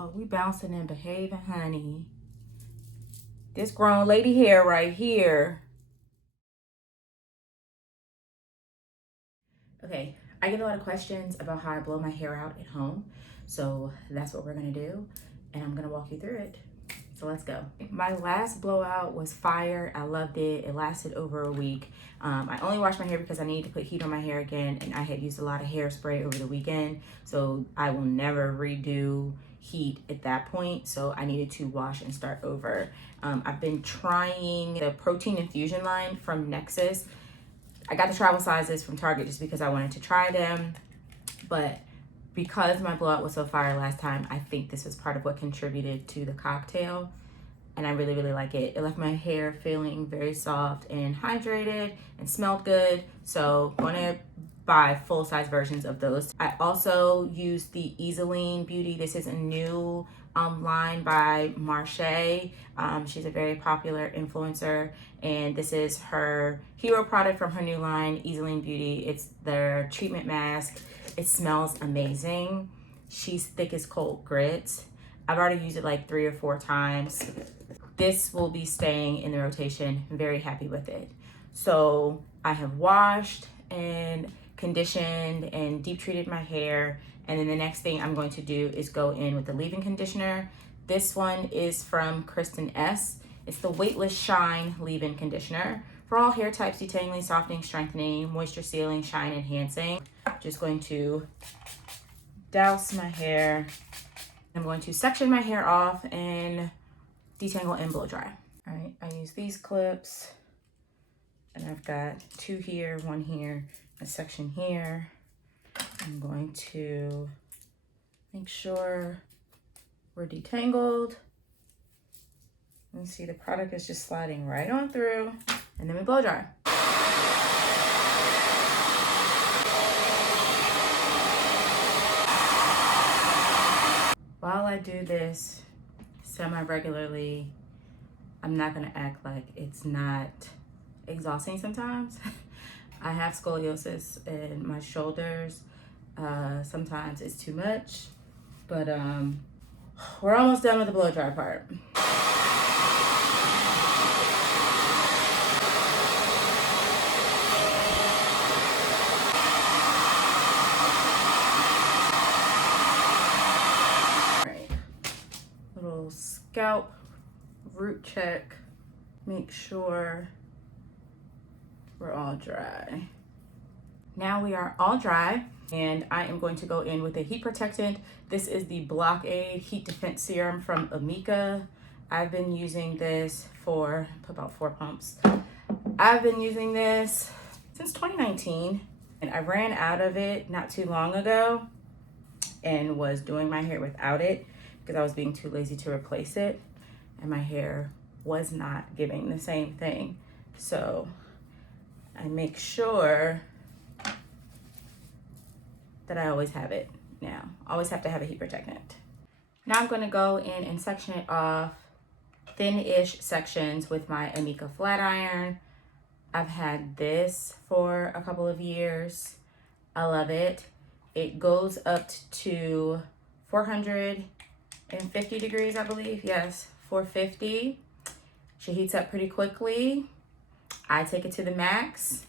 Oh, we bouncing and behaving, honey. This grown lady hair right here. Okay, I get a lot of questions about how I blow my hair out at home. So that's what we're gonna do. And I'm gonna walk you through it. So let's go. My last blowout was fire. I loved it. It lasted over a week. I only washed my hair because I needed to put heat on my hair again, and I had used a lot of hairspray over the weekend. So I will never redo heat at that point. So I needed to wash and start over. I've been trying the protein infusion line from Nexus. I got the travel sizes from Target just because I wanted to try them. But because my blowout was so fire last time, I think this was part of what contributed to the cocktail. And I really, really like it. It left my hair feeling very soft and hydrated and smelled good. So I'm gonna buy full-size versions of those. I also used the Easeline Beauty. This is a new line by Marche. She's a very popular influencer, and this is her hero product from her new line, Easeline Beauty. It's their treatment mask. It smells amazing. She's thick as cold grits. I've already used it like 3 or 4 times. This will be staying in the rotation. I'm very happy with it. So I have washed and conditioned and deep treated my hair. And then the next thing I'm going to do is go in with the leave-in conditioner. This one is from Kristen S. It's the Weightless Shine leave-in conditioner for all hair types: detangling, softening, strengthening, moisture sealing, shine enhancing. Just going to douse my hair. I'm going to section my hair off and detangle and blow dry. All right, I use these clips, and I've got 2 here, 1 here, a section here. I'm going to make sure we're detangled. You see the product is just sliding right on through, and then we blow dry. While I do this semi-regularly, I'm not gonna act like it's not exhausting sometimes. I have scoliosis in my shoulders. Sometimes it's too much, but we're almost done with the blow dry part. Little scalp root check. Make sure we're all dry. Now we are all dry, and I am going to go in with a heat protectant. This is the Blowout Heat Defense Serum from Amika. I've been using this for about 4 pumps. I've been using this since 2019, and I ran out of it not too long ago and was doing my hair without it because I was being too lazy to replace it, and my hair was not giving the same thing. So I make sure that I always have it now. Always have to have a heat protectant. Now I'm gonna go in and section it off, thin-ish sections with my Amika flat iron. I've had this for a couple of years. I love it. It goes up to 450 degrees, I believe. Yes, 450. She heats up pretty quickly. I take it to the max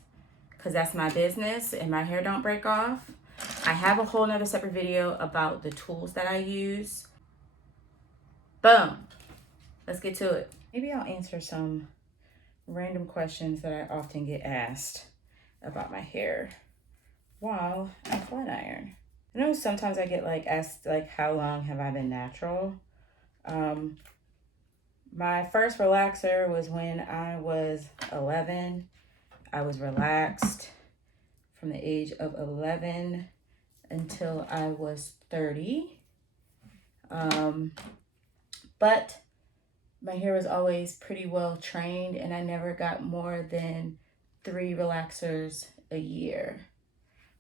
because that's my business and my hair don't break off. I have a whole nother separate video about the tools that I use. Boom. Let's get to it. Maybe I'll answer some random questions that I often get asked about my hair while I flat iron. I know sometimes I get asked how long have I been natural? My first relaxer was when I was 11. I was relaxed from the age of 11 until I was 30. But my hair was always pretty well trained, and I never got more than 3 relaxers a year.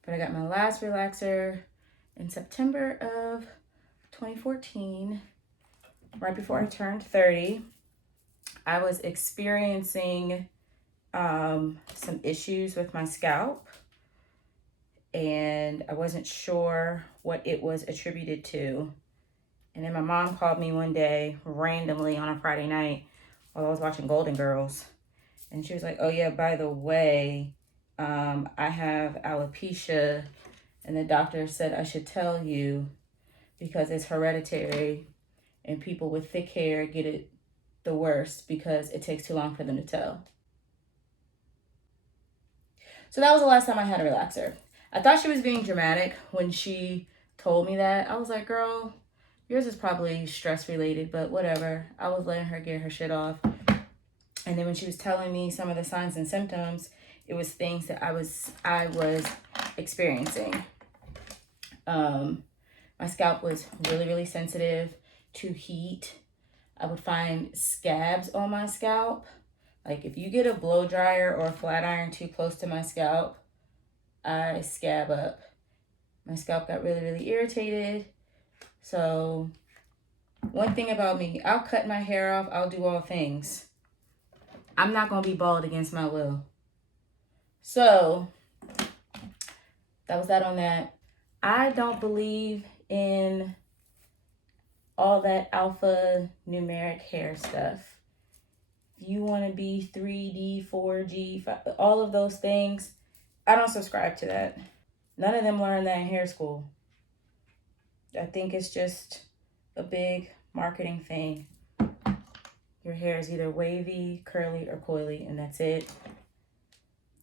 But I got my last relaxer in September of 2014, right before I turned 30. I was experiencing some issues with my scalp, and I wasn't sure what it was attributed to. And then my mom called me one day randomly on a Friday night while I was watching Golden Girls. And she was like, oh yeah, by the way, I have alopecia, and the doctor said I should tell you because it's hereditary and people with thick hair get it the worst because it takes too long for them to tell. So that was the last time I had a relaxer. I thought she was being dramatic when she told me that. I was like, girl, yours is probably stress related, but whatever. I was letting her get her shit off. And then when she was telling me some of the signs and symptoms, it was things that I was experiencing. My scalp was really, really sensitive to heat. I would find scabs on my scalp. Like if you get a blow dryer or a flat iron too close to my scalp, I scab up. My scalp got really, really irritated. So one thing about me, I'll cut my hair off. I'll do all things. I'm not going to be bald against my will. So that was that on that. I don't believe in all that alpha numeric hair stuff. If you want to be 3D, 4G, all of those things, I don't subscribe to that. None of them learn that in hair school. I think it's just a big marketing thing. Your hair is either wavy, curly, or coily, and that's it.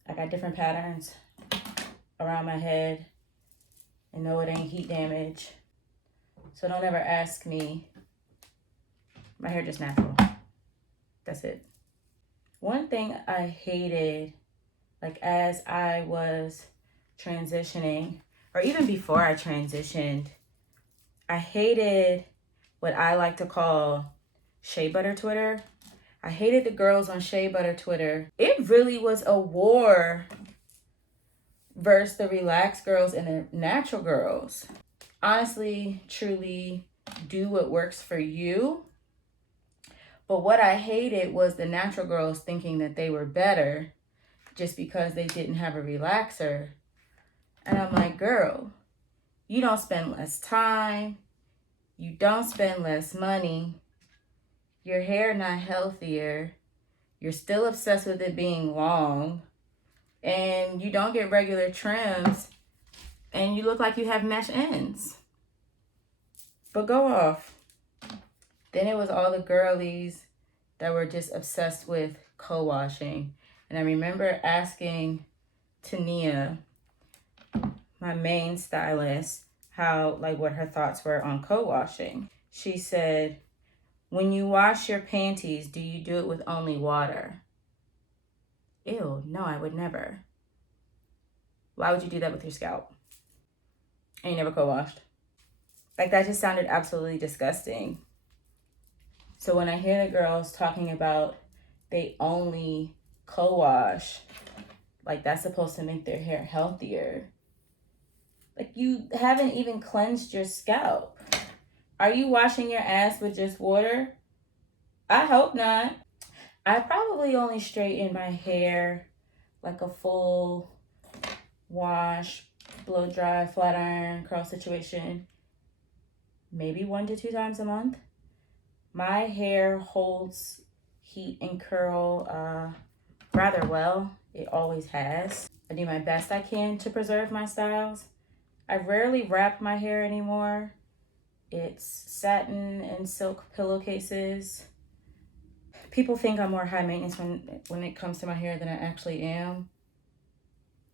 I got different patterns around my head, and no, it ain't heat damage. So don't ever ask me. My hair just natural. That's it. One thing I hated, like as I was transitioning, or even before I transitioned, I hated what I like to call shea butter Twitter. I hated the girls on shea butter Twitter. It really was a war versus the relaxed girls and the natural girls. Honestly, truly, do what works for you. But what I hated was the natural girls thinking that they were better just because they didn't have a relaxer. And I'm like, girl, you don't spend less time. You don't spend less money. Your hair not healthier. You're still obsessed with it being long. And you don't get regular trims. And you look like you have mesh ends. But go off. Then it was all the girlies that were just obsessed with co-washing. And I remember asking Tania, my main stylist, what her thoughts were on co-washing. She said, when you wash your panties, do you do it with only water? Ew, no, I would never. Why would you do that with your scalp? And you never co-washed. Like that just sounded absolutely disgusting. So when I hear the girls talking about they only co-wash, like that's supposed to make their hair healthier. Like you haven't even cleansed your scalp. Are you washing your ass with just water? I hope not. I probably only straighten my hair like a full wash, blow dry, flat iron, curl situation, maybe 1 to 2 times a month. My hair holds heat and curl rather well. It always has. I do my best I can to preserve my styles. I rarely wrap my hair anymore. It's satin and silk pillowcases. People think I'm more high maintenance when it comes to my hair than I actually am.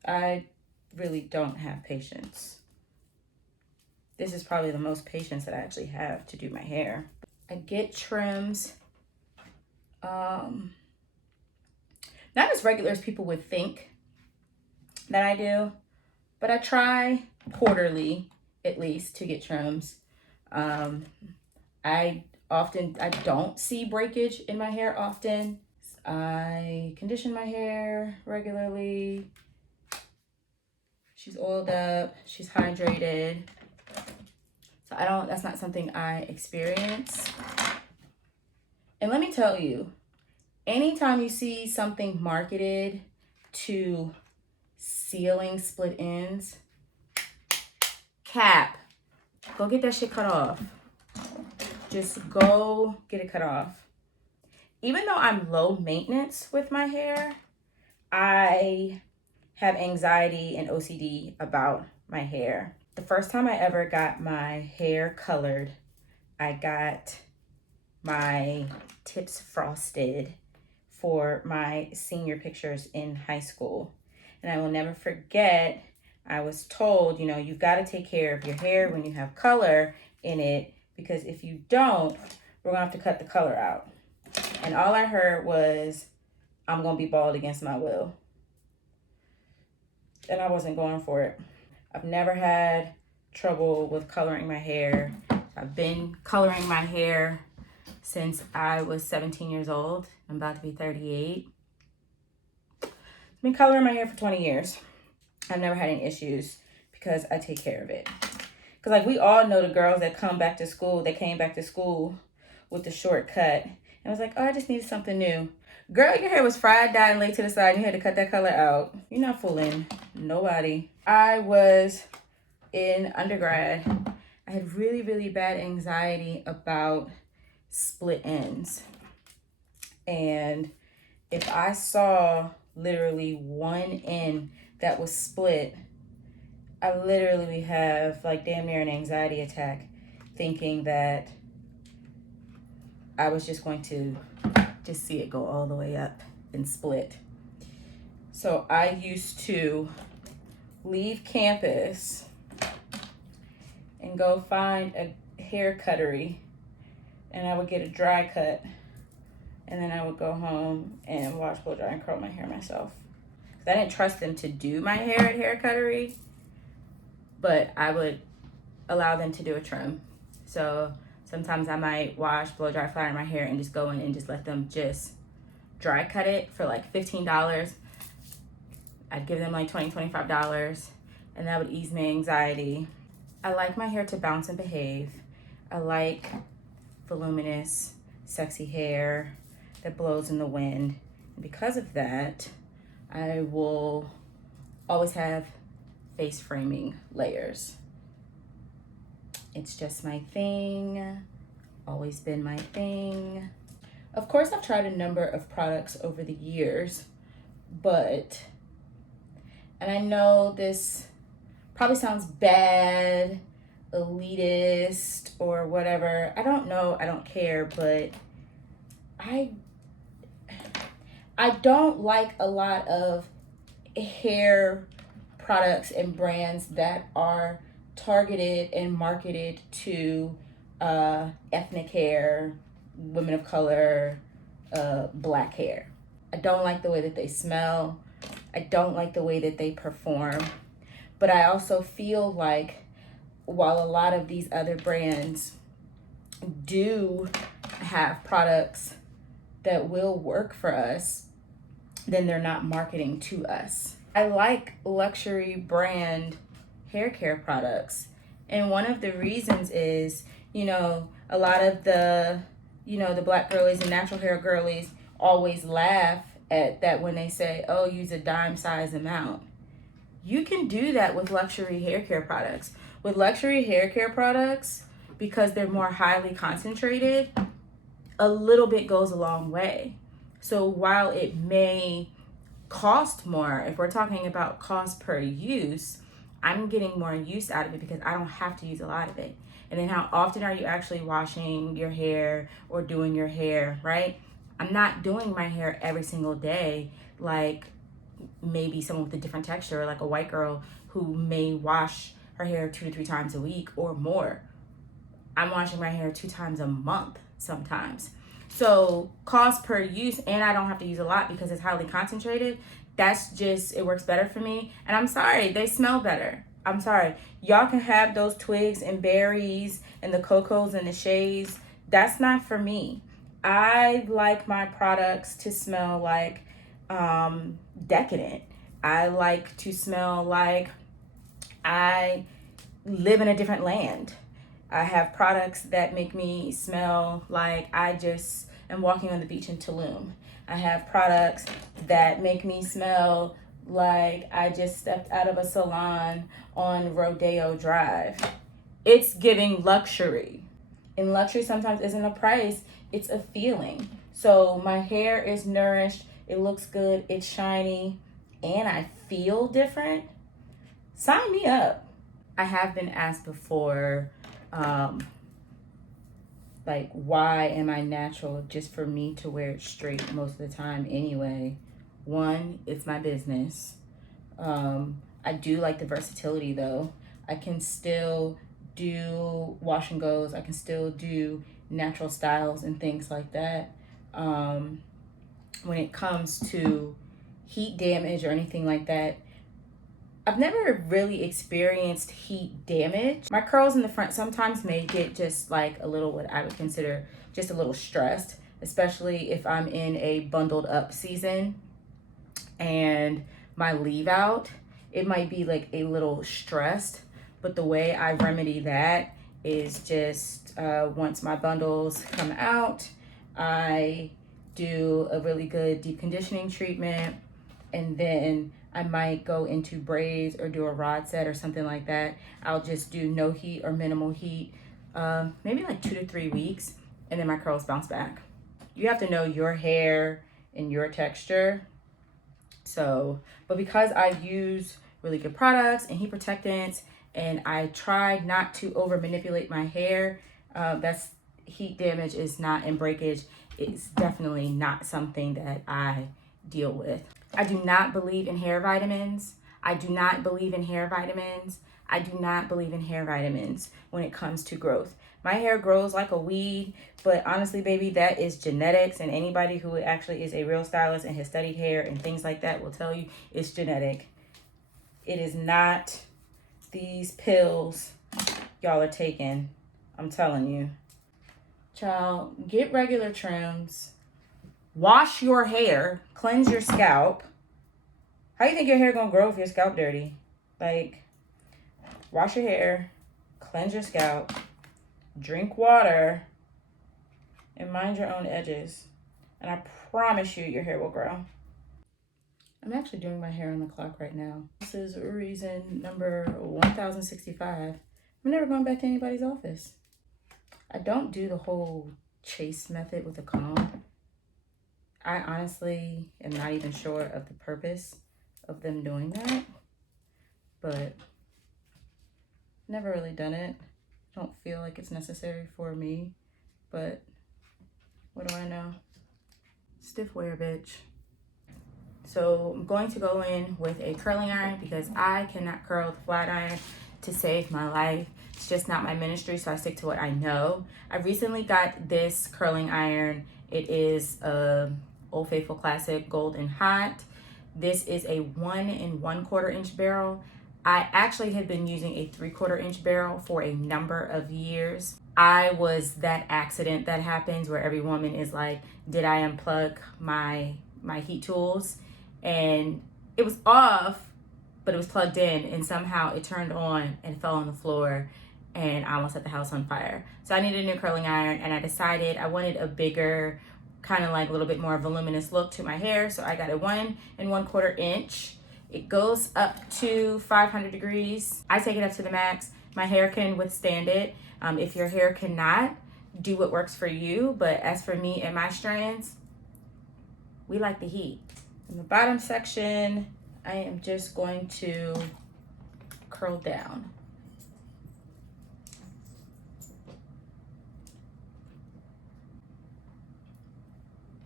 I really don't have patience. This is probably the most patience that I actually have to do my hair. I get trims, not as regular as people would think that I do, but I try quarterly at least to get trims. I don't see breakage in my hair often. I condition my hair regularly. She's oiled up, she's hydrated. So that's not something I experience. And let me tell you, anytime you see something marketed to sealing split ends, cap, go get that shit cut off. just go get it cut off. Even though I'm low maintenance with my hair, I have anxiety and OCD about my hair. The first time I ever got my hair colored, I got my tips frosted for my senior pictures in high school. And I will never forget, I was told, you know, you've got to take care of your hair when you have color in it, because if you don't, we're gonna have to cut the color out. And all I heard was, I'm gonna be bald against my will. And I wasn't going for it. I've never had trouble with coloring my hair. I've been coloring my hair since I was 17 years old. I'm about to be 38. I've been coloring my hair for 20 years. I've never had any issues because I take care of it. Because like we all know the girls that come back to school, they came back to school with the short cut. And I was like, oh, I just needed something new. Girl, your hair was fried, dyed, and laid to the side, and you had to cut that color out. You're not fooling nobody. I was in undergrad. I had really, really bad anxiety about split ends. And if I saw literally one end that was split, I literally have like damn near an anxiety attack thinking that I was just going to just see it go all the way up and split. So I used to leave campus and go find a hair cuttery, and I would get a dry cut, and then I would go home and wash, blow dry, and curl my hair myself. I didn't trust them to do my hair at hair cuttery, but I would allow them to do a trim. So sometimes I might wash, blow dry, flatten my hair, and just go in and just let them just dry cut it for like $15. I'd give them like $20, $25, and that would ease my anxiety. I like my hair to bounce and behave. I like voluminous, sexy hair that blows in the wind. And because of that, I will always have face framing layers. It's just my thing, always been my thing. Of course, I've tried a number of products over the years, and I know this probably sounds bad, elitist, or whatever. I don't know, I don't care, but I don't like a lot of hair products and brands that are targeted and marketed to ethnic hair, women of color, black hair. I don't like the way that they smell. I don't like the way that they perform. But I also feel like while a lot of these other brands do have products that will work for us, then they're not marketing to us. I like luxury brand hair care products. And one of the reasons is, you know, a lot of the, you know, the black girlies and natural hair girlies always laugh at that when they say, oh, use a dime size amount. You can do that with luxury hair care products. With luxury hair care products, because they're more highly concentrated, a little bit goes a long way. So while it may cost more, if we're talking about cost per use, I'm getting more use out of it because I don't have to use a lot of it. And then how often are you actually washing your hair or doing your hair, right? I'm not doing my hair every single day like maybe someone with a different texture, like a white girl who may wash her hair 2 to 3 times a week or more. I'm washing my hair 2 times a month sometimes. So cost per use, and I don't have to use a lot because it's highly concentrated. That's just, it works better for me. And I'm sorry, they smell better. I'm sorry. Y'all can have those twigs and berries and the cocos and the shades. That's not for me. I like my products to smell like decadent. I like to smell like I live in a different land. I have products that make me smell like I just am walking on the beach in Tulum. I have products that make me smell like I just stepped out of a salon on Rodeo Drive. It's giving luxury. And luxury sometimes isn't a price, it's a feeling. So my hair is nourished, it looks good, it's shiny, and I feel different. Sign me up. I have been asked before, like, why am I natural just for me to wear it straight most of the time anyway? One, it's my business. I do like the versatility though. I can still do wash and goes. I can still do natural styles and things like that. When it comes to heat damage or anything like that, I've never really experienced heat damage. My curls in the front sometimes may get just like a little, what I would consider just a little stressed, especially if I'm in a bundled up season and my leave out, it might be like a little stressed. But the way I remedy that is just once my bundles come out, I do a really good deep conditioning treatment, and then I might go into braids or do a rod set or something like that. I'll just do no heat or minimal heat, maybe like 2 to 3 weeks, and then my curls bounce back. You have to know your hair and your texture. So, but because I use really good products and heat protectants, and I try not to over manipulate my hair, that's heat damage is not, and breakage is definitely not something that I deal with. I do not believe in hair vitamins. I do not believe in hair vitamins. I do not believe in hair vitamins when it comes to growth. My hair grows like a weed, but honestly, baby, that is genetics. And anybody who actually is a real stylist and has studied hair and things like that will tell you it's genetic. It is not these pills y'all are taking. I'm telling you. Child, get regular trims. Wash your hair. Cleanse your scalp. How you think your hair gonna grow if your scalp dirty? Like, wash your hair. Cleanse your scalp. Drink water. And mind your own edges. And I promise you, your hair will grow. I'm actually doing my hair on the clock right now. This is reason number 1065. I'm never going back to anybody's office. I don't do the whole chase method with a comb. I honestly am not even sure of the purpose of them doing that, but never really done it. Don't feel like it's necessary for me, but what do I know? Stiff wear, bitch. So I'm going to go in with a curling iron because I cannot curl the flat iron to save my life. It's just not my ministry, so I stick to what I know. I recently got this curling iron. It is a Old Faithful Classic Golden Hot. This is a 1 1/4 inch barrel. I actually had been using a 3/4 inch barrel for a number of years. I was that accident that happens where every woman is like, did I unplug my heat tools? And it was off, but it was plugged in, and somehow it turned on and fell on the floor, and I almost set the house on fire. So I needed a new curling iron, and I decided I wanted a bigger, kind of like a little bit more voluminous look to my hair. So I got a 1 1/4 inch. It goes up to 500 degrees. I take it up to the max. My hair can withstand it. If your hair cannot, do what works for you. But as for me and my strands, we like the heat. In the bottom section, I am just going to curl down.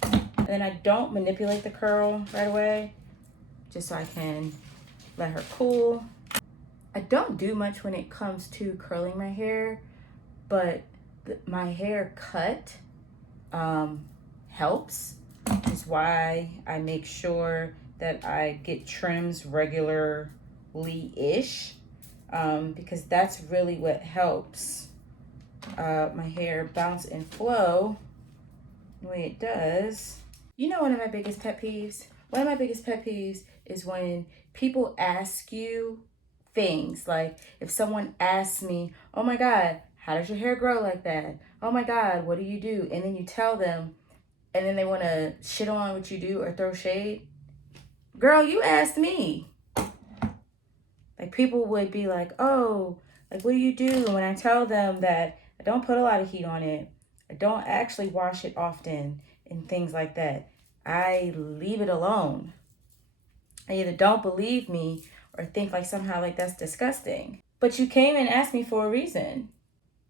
And then I don't manipulate the curl right away, just so I can let her cool. I don't do much when it comes to curling my hair, but my hair cut helps. Is why I make sure that I get trims regularly-ish, because that's really what helps my hair bounce and flow the way it does. You know, one of my biggest pet peeves? One of my biggest pet peeves is when people ask you things. Like, if someone asks me, oh my God, how does your hair grow like that? Oh my God, what do you do? And then you tell them, and then they want to shit on what you do or throw shade. Girl, you asked me. Like, people would be like, oh, like, what do you do? And when I tell them that I don't put a lot of heat on it. I don't actually wash it often and things like that. I leave it alone. I either don't believe me or think like somehow like that's disgusting. But you came and asked me for a reason.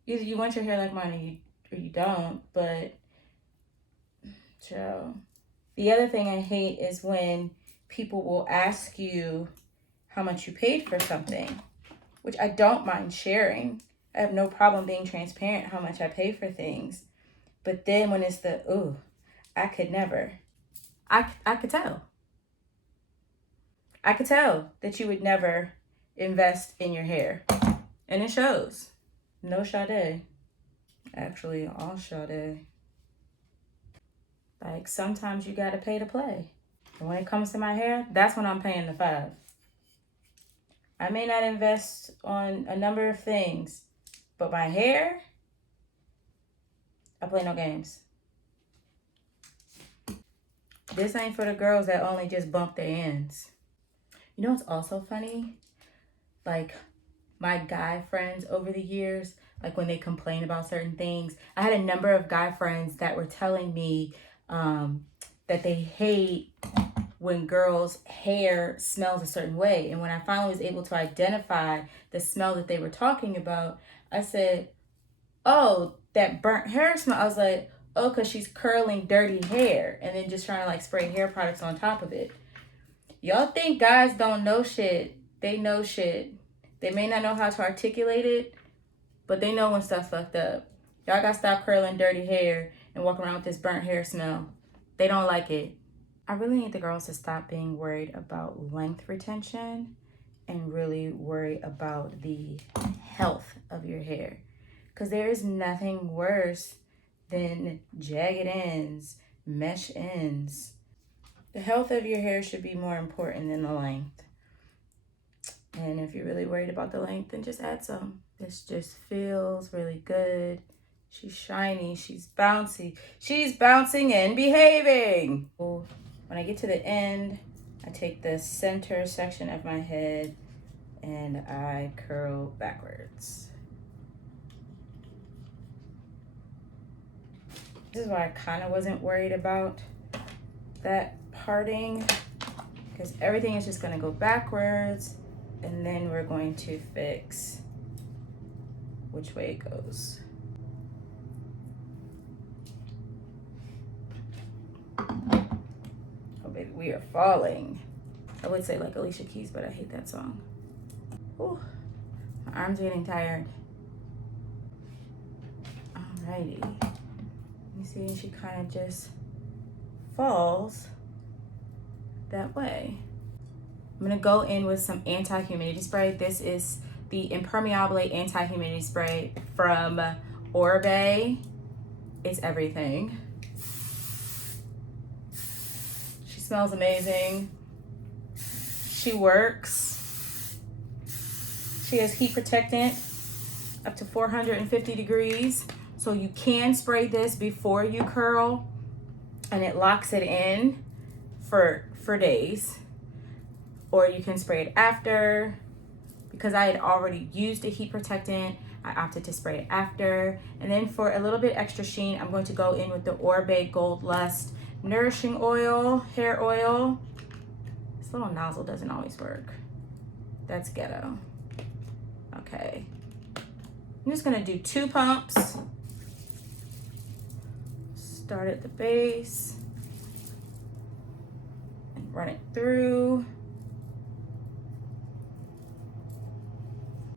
Either you want your hair like mine or you don't, but Joe. The other thing I hate is when people will ask you how much you paid for something, which I don't mind sharing. I have no problem being transparent how much I pay for things. But then when it's the, ooh, I could never. I could tell. I could tell that you would never invest in your hair. And it shows. No Sade. Actually, all Sade. Like, sometimes you gotta pay to play. And when it comes to my hair, that's when I'm paying the $5. I may not invest on a number of things, but my hair, I play no games. This ain't for the girls that only just bump their ends. You know what's also funny? Like, my guy friends over the years, like when they complain about certain things, I had a number of guy friends that were telling me that they hate when girls' hair smells a certain way. And when I finally was able to identify the smell that they were talking about, I said, oh, that burnt hair smell. I was like, oh, because she's curling dirty hair and then just trying to like spray hair products on top of it. Y'all think guys don't know shit. They know shit. They may not know how to articulate it, but they know when stuff fucked up. Y'all gotta stop curling dirty hair and walk around with this burnt hair smell. They don't like it. I really need the girls to stop being worried about length retention and really worry about the health of your hair. Because there is nothing worse than jagged ends, mesh ends. The health of your hair should be more important than the length. And if you're really worried about the length, then just add some. This just feels really good. She's shiny, she's bouncy. She's bouncing and behaving. When I get to the end, I take the center section of my head and I curl backwards. This is why I kind of wasn't worried about that parting, because everything is just gonna go backwards and then we're going to fix which way it goes. Oh baby, we are falling. I would say like Alicia Keys, but I hate that song. Ooh, my arms are getting tired. Alrighty. You see, she kind of just falls that way. I'm gonna go in with some anti-humidity spray. This is the Impermeable Anti-Humidity Spray from Oribe. It's everything. She smells amazing. She works. She has heat protectant up to 450 degrees. So you can spray this before you curl and it locks it in for days. Or you can spray it after. Because I had already used a heat protectant, I opted to spray it after. And then for a little bit extra sheen, I'm going to go in with the Oribe Gold Lust Nourishing Oil, Hair Oil. This little nozzle doesn't always work. That's ghetto. Okay. I'm just gonna do 2 pumps. Start at the base and run it through.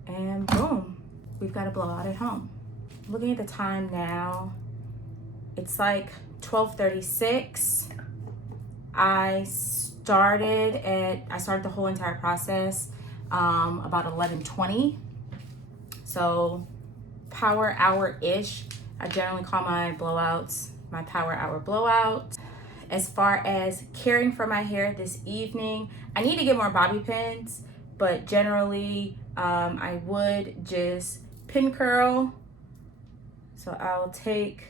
And boom, we've got a blowout at home. Looking at the time now, it's like 12:36. I started the whole entire process about 11:20. So power hour-ish. I generally call my blowouts my power hour blowout. As far as caring for my hair this evening, I need to get more bobby pins, but generally I would just pin curl. So I'll take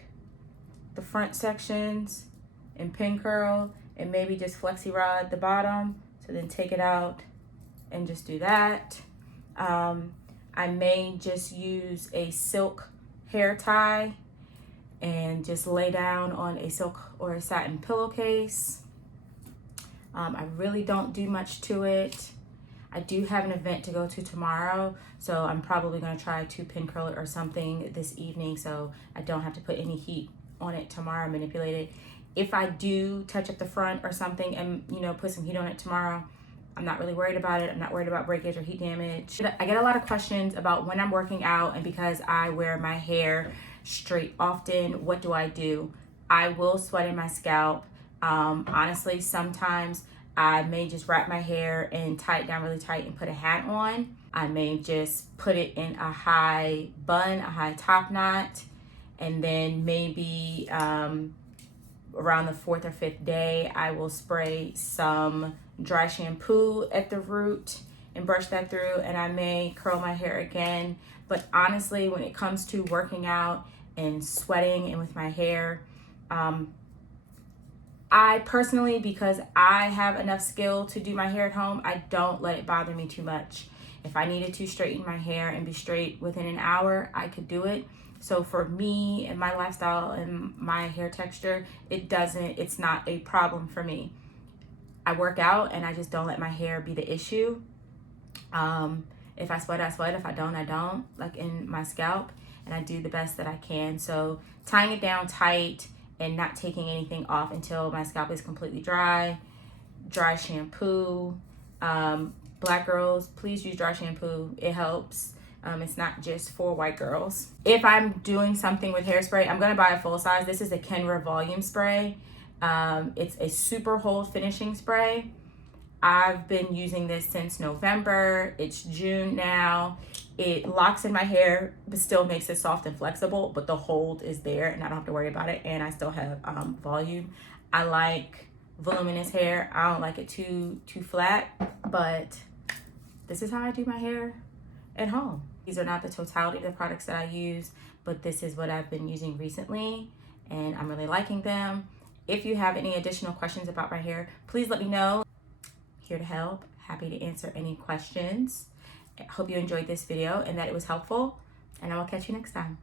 the front sections and pin curl and maybe just flexi rod the bottom. So then take it out and just do that. I may just use a silk hair tie and just lay down on a silk or a satin pillowcase. I really don't do much to it. I do have an event to go to tomorrow, so I'm probably going to try to pin curl it or something this evening so I don't have to put any heat on it tomorrow, manipulate it. If I do touch up the front or something and, you know, put some heat on it tomorrow, I'm not really worried about it. I'm not worried about breakage or heat damage. I get a lot of questions about when I'm working out, and because I wear my hair straight often, what do I do? I will sweat in my scalp. Honestly, sometimes I may just wrap my hair and tie it down really tight and put a hat on. I may just put it in a high bun, a high top knot, and then maybe around the 4th or 5th day, I will spray some dry shampoo at the root and brush that through, and I may curl my hair again. But honestly, when it comes to working out and sweating and with my hair, I personally, because I have enough skill to do my hair at home, I don't let it bother me too much. If I needed to straighten my hair and be straight within an hour, I could do it. So for me and my lifestyle and my hair texture, it's not a problem for me. I work out and I just don't let my hair be the issue. If I sweat, I sweat. If I don't, I don't, like in my scalp, and I do the best that I can. So tying it down tight and not taking anything off until my scalp is completely dry. Dry shampoo. Black girls, please use dry shampoo. It helps. It's not just for white girls. If I'm doing something with hairspray, I'm gonna buy a full size. This is a Kenra volume spray. It's a super hold finishing spray. I've been using this since November. It's June now. It locks in my hair, but still makes it soft and flexible, but the hold is there and I don't have to worry about it. And I still have volume. I like voluminous hair. I don't like it too flat, but this is how I do my hair at home. These are not the totality of the products that I use, but this is what I've been using recently and I'm really liking them. If you have any additional questions about my hair, please let me know. Here to help, happy to answer any questions. I hope you enjoyed this video and that it was helpful, and I will catch you next time.